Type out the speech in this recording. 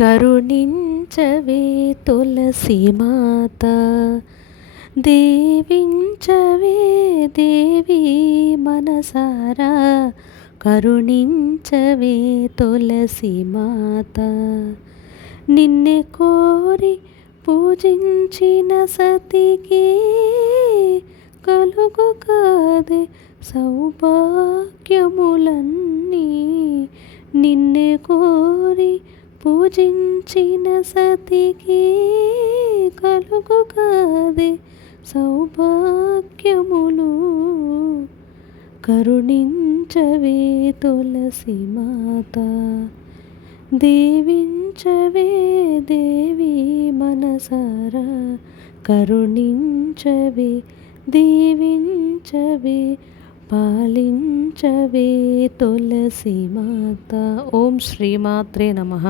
కరుణించవే తులసి మాత, దీవించవే దేవి మనసారా, కరుణించవే తులసి మాత. నిన్నే కోరి పూజించిన సతికి కలుగు కాదే సౌభాగ్యములన్నీ. నిన్నే కోరి పూజించిన సతికి కలుగు కాదే సౌభాగ్యములు. కరుణించవే తులసి మాత, దీవించవే దేవి మనసారా, కరుణించవే దీవించవే పాలించవే తులసి మాత. ఓం శ్రీమాత్రే నమః.